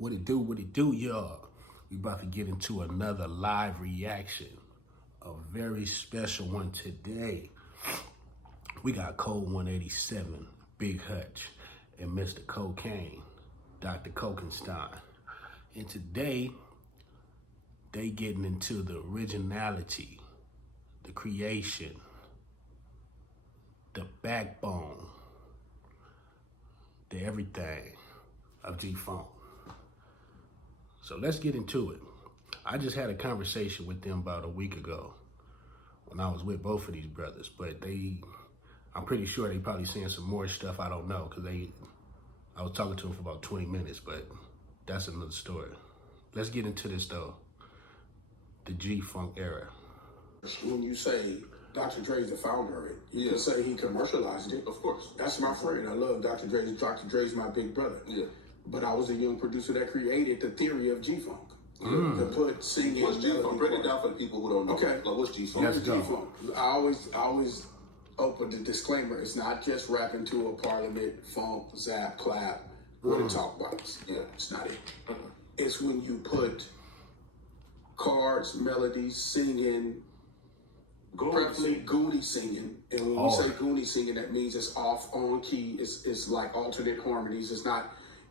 What it do, y'all? We about to get into another live reaction. A very special one today. We got Code 187, Big Hutch, and Mr. Kokane, Dr. Kokenstein. And today, they getting into the originality, the creation, the backbone, the everything of G-Funk. So let's get into it. I just had a conversation with them about a week ago when I was with both of these brothers, but I'm pretty sure they probably saying some more stuff I don't know, because I was talking to them for about 20 minutes, but that's another story. Let's get into this though, the G-Funk era. When you say Dr. Dre's the founder of it, you can say he commercialized it. Of course. That's my friend. I love Dr. Dre. Dr. Dre's my big brother. Yeah. But I was a young producer that created the theory of G-Funk. To put singing. What's G-Funk? Break it down for the people who don't know. Okay. Like, what's G-Funk? Let's go. G-Funk. I always open the disclaimer. It's not just rapping to a parliament, funk, zap, clap, or the talk box. Yeah, it's not it. It's when you put chords, melodies, singing, preferably Goonie singing. And when we say Goonie singing, that means it's off on key. It's like alternate harmonies.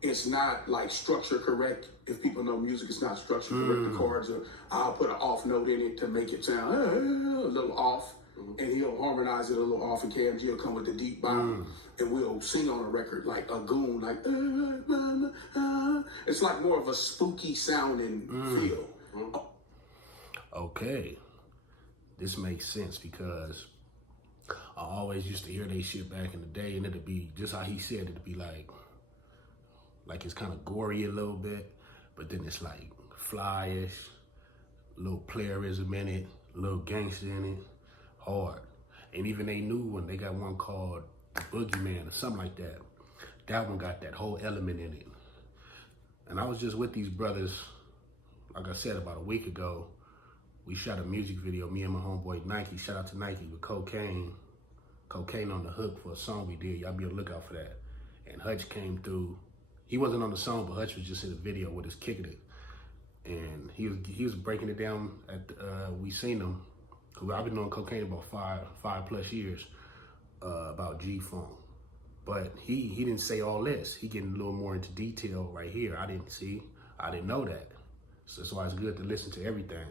It's not like structure correct. If people know music, it's not structure correct. The chords are, I'll put an off note in it to make it sound a little off. And he'll harmonize it a little off, and KMG will come with the deep bottom. And we'll sing on a record like a goon, like, it's like more of a spooky sounding feel. Okay, this makes sense because I always used to hear they shit back in the day, and it'd be just how he said, it'd be like it's kind of gory a little bit, but then it's like flyish, a little playerism in it, a little gangster in it, hard. And even they knew when they got one called the Boogeyman or something like that, that one got that whole element in it. And I was just with these brothers, like I said, about a week ago. We shot a music video, me and my homeboy Nike. Shout out to Nike with Kokane on the hook for a song we did. Y'all be on the lookout for that. And Hutch came through. He wasn't on the song, but Hutch was just in the video with us kicking it. And he was breaking it down we seen him. I've been doing Kokane about five plus years about G-Funk. But he didn't say all this. He getting a little more into detail right here. I didn't know that. So that's why it's good to listen to everything.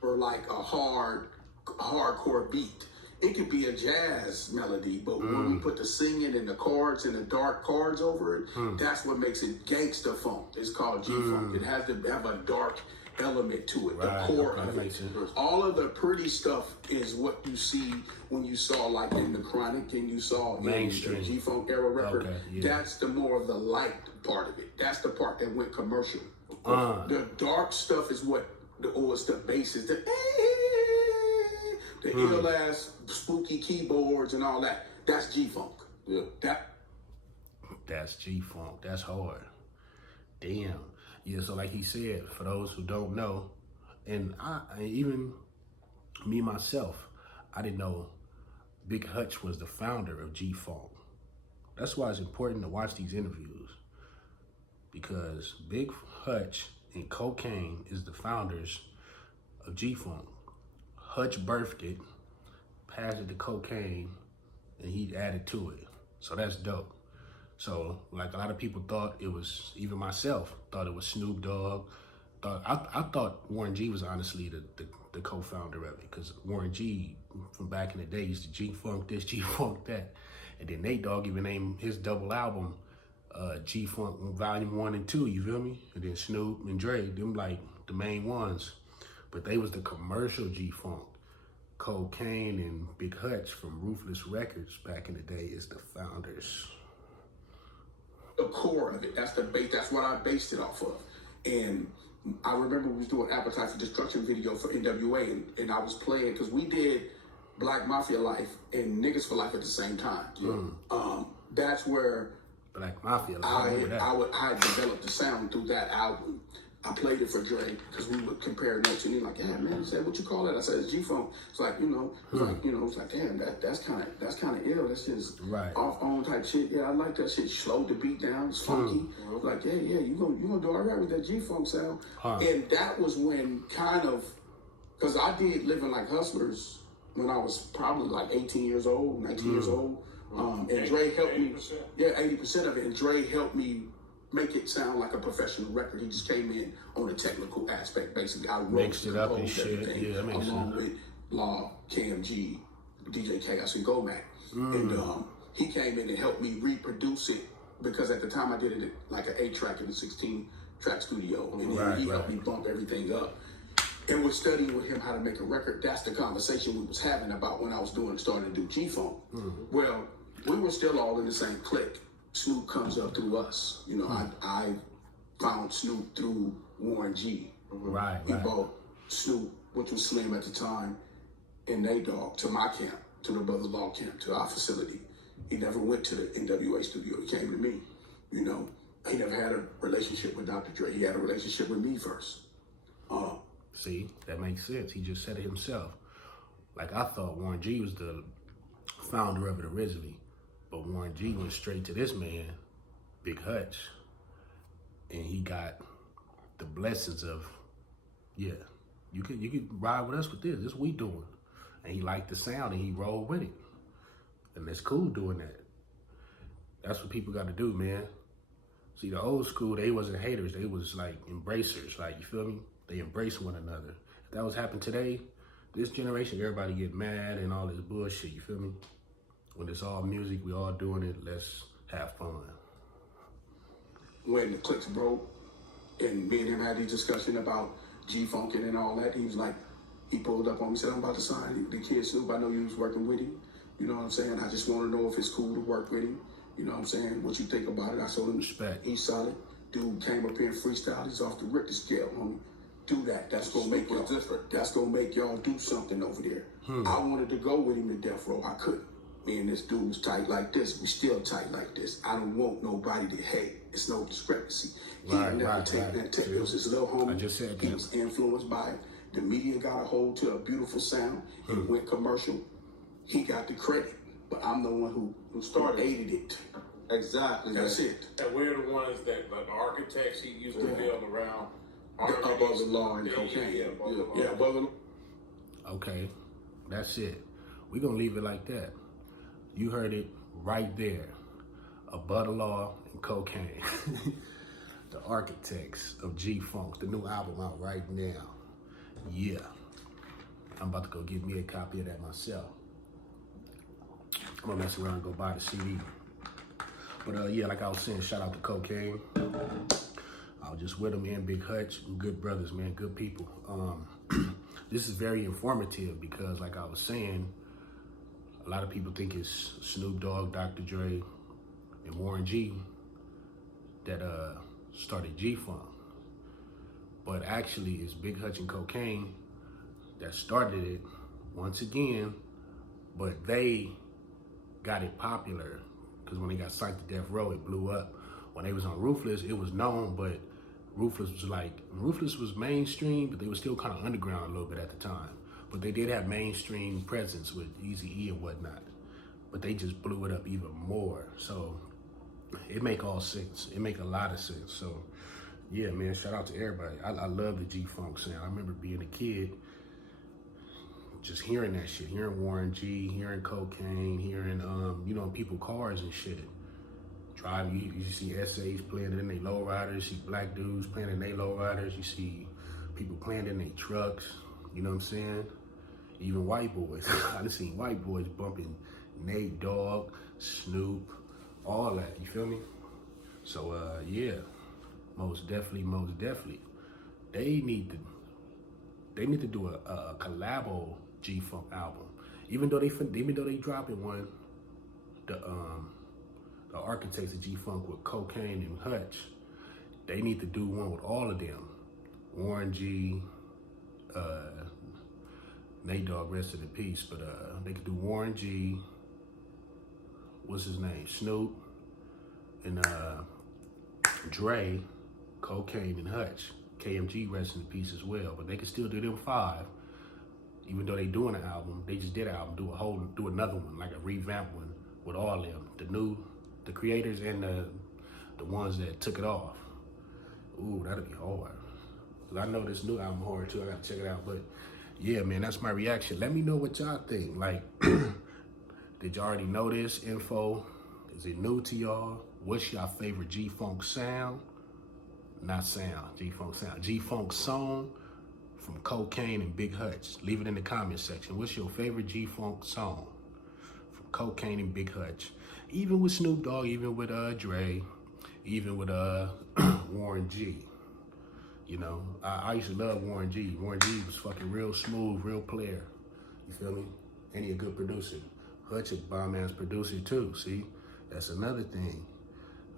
Or like a hardcore beat. It could be a jazz melody, but when we put the singing and the chords and the dark chords over it, that's what makes it gangsta funk. It's called G-Funk. It has to have a dark element to it, Right, the core okay, of that it. makes sense. All of the pretty stuff is what you see when you saw like in the Chronic and you saw Mainstream. in the G-Funk era record. Okay, yeah. That's the more of the light part of it. That's the part that went commercial. The dark stuff is what it's the basses, the ill ass spooky keyboards and all that. That's G-Funk. Yeah. That's G-Funk. That's hard. Damn. Yeah, so like he said, for those who don't know, and even me myself, I didn't know Big Hutch was the founder of G-Funk. That's why it's important to watch these interviews, because Big Hutch and Kokane is the founders of G-Funk. Hutch birthed it, passed it to Kokane, and he added to it. So that's dope. So like a lot of people thought it was, even myself, thought it was Snoop Dogg. I thought Warren G was honestly the co-founder of it, because Warren G from back in the day used to G-Funk this, G-Funk that. And then Nate Dogg even named his double album G-Funk Volume 1 and 2, you feel me? And then Snoop and Dre, them like the main ones. But they was the commercial G-Funk. Kokane and Big Hutch from Ruthless Records back in the day is the founders. The core of it, that's the base, that's what I based it off of. And I remember we was doing Appetite for Destruction video for NWA, and I was playing, because we did Black Mafia Life and Niggas for Life at the same time. That's where Black Mafia, I developed the sound through that album. I played it for Dre because we would compare notes, and he's like, "Yeah, man," he said, "What you call that?" I said, "It's G-Funk." It's like, it's like, it's like, damn, that's kind of ill. That's just off on type shit. Yeah, I like that shit. Slowed the beat down. It's funky. Like, yeah, you gonna do all right with that G-Funk sound. And that was when kind of, because I did Living Like Hustlers when I was probably like 18 years old, 19 years old. And Dre helped me. 80% of it. And Dre helped me make it sound like a professional record. He just came in on the technical aspect, basically. I wrote, mixed it up and shit. Everything, Yeah, that makes along sense. with Law, KMG, DJ Chaos, and Gomac. And he came in and helped me reproduce it because at the time I did it like an 8-track in a 16-track studio. And then he helped me bump everything up. And we're studying with him how to make a record. That's the conversation we was having about when I was starting to do G-Funk. Well, we were still all in the same clique. Snoop comes up through us. I found Snoop through Warren G. He brought Snoop, which was Slim at the time, and Nate Dogg to my camp, to the Brother Law camp, to our facility. He never went to the NWA studio. He came to me. He never had a relationship with Dr. Dre. He had a relationship with me first. See, that makes sense. He just said it himself. Like, I thought Warren G was the founder of it originally. But Warren G went straight to this man, Big Hutch, and he got the blessings of, you could ride with us with this. This is what we doing. And he liked the sound and he rolled with it. And it's cool doing that. That's what people got to do, man. See, the old school, they wasn't haters. They was like embracers. Like, you feel me? They embrace one another. If that was happening today, this generation, everybody get mad and all this bullshit. You feel me? When it's all music, we all doing it, let's have fun. When the cliques broke and me and him had this discussion about G-Funkin' and all that, he was like, he pulled up on me, said, "I'm about to sign the kid Snoop. I know you was working with him. You know what I'm saying? I just want to know if it's cool to work with him. You know what I'm saying? What you think about it?" I told him, respect. He's solid. Dude came up here and freestyle. He's off the Richter scale, homie. Do that. That's gonna make y'all different. That's gonna make y'all do something over there. I wanted to go with him to Death Row. I couldn't. Me and this dude was tight like this. We still tight like this. I don't want nobody to hate. It's no discrepancy. He never take that. It was his little homie. I just said that. He was influenced by it. The media got a hold to a beautiful sound. It went commercial. He got the credit, but I'm the one who started aided it. Exactly. That's it. And we're the ones that, like the architects, he used to build around. Above the law and cocaine. Yeah, above the law. Okay, that's it. We're going to leave it like that. You heard it right there. Above the law and cocaine. The architects of G-Funk, the new album out right now. Yeah. I'm about to go get me a copy of that myself. I'm going to mess around and go buy the CD. But yeah, like I was saying, shout out to Kokane. I was just with him and Big Hutch. Good brothers, man, good people. This is very informative because, like I was saying, a lot of people think it's Snoop Dogg, Dr. Dre, and Warren G that started G-Funk. But actually, it's Big Hutch and Kokane that started it once again, but they got it popular because when they got signed to Death Row, it blew up. When they was on Ruthless, it was known, but Ruthless was mainstream, but they were still kind of underground a little bit at the time. But they did have mainstream presence with Eazy-E and whatnot. But they just blew it up even more. So it make all sense. It make a lot of sense. So yeah, man, shout out to everybody. I love the G-Funk sound. I remember being a kid, just hearing that shit, hearing Warren G, hearing Kokane, hearing, people cars and shit. Driving, you see essays playing in their lowriders, you see black dudes playing in their lowriders, you see people playing in their trucks, you know what I'm saying? Even white boys. I done seen white boys bumping Nate Dogg, Snoop, all that, you feel me? So, yeah, most definitely. They need to do a collabo G-Funk album. Even though they dropping one, the architects of G-Funk with Kokane and Hutch, they need to do one with all of them. Warren G, Nate Dogg, rest in peace, but they could do Warren G, what's his name, Snoop, and Dre, Kokane, and Hutch. KMG rest in peace as well. But they can still do them 5. Even though they doing an album, they just did an album, do another one, like a revamped one with all of them. The creators and the ones that took it off. Ooh, that'll be hard. Cause I know this new album hard too, I gotta check it out. But yeah, man, that's my reaction. Let me know what y'all think. Like, did y'all already know this info? Is it new to y'all? What's your favorite G-Funk sound? Not sound, G-Funk sound. G-Funk song from Kokane and Big Hutch. Leave it in the comment section. What's your favorite G-Funk song from Kokane and Big Hutch? Even with Snoop Dogg, even with Dre, even with Warren G. You know, I used to love Warren G. Warren G was fucking real smooth, real player. You feel me? And he a good producer. Hutch a bomb-ass producer too, see? That's another thing.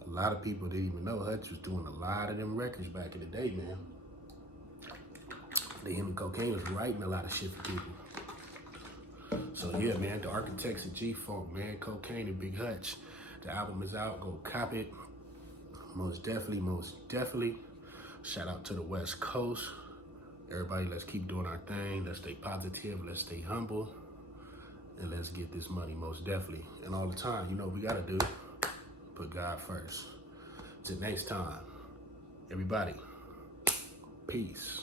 A lot of people didn't even know Hutch was doing a lot of them records back in the day, man. Him and Kokane was writing a lot of shit for people. So yeah, man, the architects of G-Funk, man, Kokane and Big Hutch. The album is out, go cop it. Most definitely. Shout out to the West Coast. Everybody, let's keep doing our thing. Let's stay positive, let's stay humble, and let's get this money, most definitely. And all the time, you know what we gotta do? Put God first. Till next time, everybody, peace.